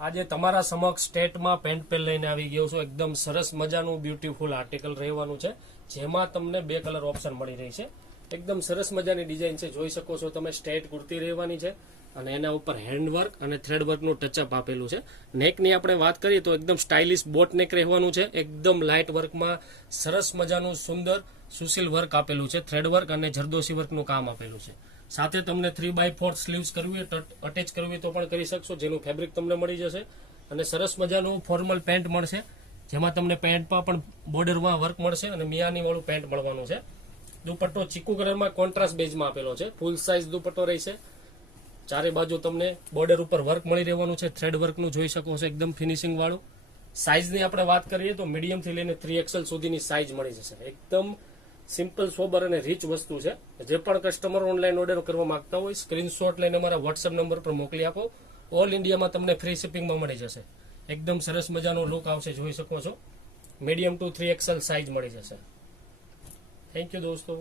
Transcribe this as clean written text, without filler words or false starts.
આજે તમારા સમક્ષ સ્ટેટમાં પેન્ટ પેલ લઈને આવી ગયો છું. એકદમ સરસ મજાનું બ્યુટીફુલ આર્ટિકલ રહેવાનું છે, જેમાં તમને 2 કલર ઓપ્શન મળી રહી છે. એકદમ સરસ મજાની ડિઝાઇન છે, જોઈ શકો છો તમે. સ્ટેટ કુર્તી રહેવાની છે અને એના ઉપર હેન્ડવર્ક અને થ્રેડવર્કનું ટચઅપ આપેલું છે. નેકની આપણે વાત કરીએ તો એકદમ સ્ટાઇલિશ બોટ નેક રહેવાનું છે. એકદમ લાઇટ વર્કમાં સરસ મજાનું સુંદર સુશીલ વર્ક આપેલું છે. થ્રેડવર્ક અને જરદોશી વર્કનું કામ આપેલું છે. સાથે તમને 3/4 સ્લીવ્સ કરવી અટેચ કરવી તો પણ કરી શકશો, જેનું ફેબ્રિક તમને મળી જશે. અને સરસ મજાનું ફોર્મલ પેન્ટ મળશે, જેમાં તમને પેન્ટમાં પણ બોર્ડરમાં વર્ક મળશે અને મિયાની વાળું પેન્ટ મળવાનું છે. દુપટ્ટો ચીકુ કલરમાં કોન્ટ્રાસ્ટ બેઝમાં આપેલો છે. ફૂલ સાઇઝ દુપટ્ટો રહેશે. ચારે બાજુ તમને બોર્ડર ઉપર વર્ક મળી રહેવાનું છે. થ્રેડ વર્કનું જોઈ શકો છો, એકદમ ફિનિશિંગ વાળું. સાઇઝની આપણે વાત કરીએ તો મીડિયમથી લઈને 3XL સુધીની સાઇઝ મળી જશે. એકદમ સિમ્પલ, સોબર અને રીચ વસ્તુ છે. જે પણ કસ્ટમર ઓનલાઈન ઓર્ડર કરવા માંગતા હોય, સ્ક્રીનશોટ લઈને અમારા વોટ્સએપ નંબર પર મોકલી આપો. ઓલ ઇન્ડિયામાં તમને ફ્રી શિપિંગમાં મળી જશે. એકદમ સરસ મજાનો લુક આવશે, જોઈ શકો છો. મીડિયમ ટુ 3XL સાઇઝ મળી જશે. થેન્ક યુ દોસ્તો.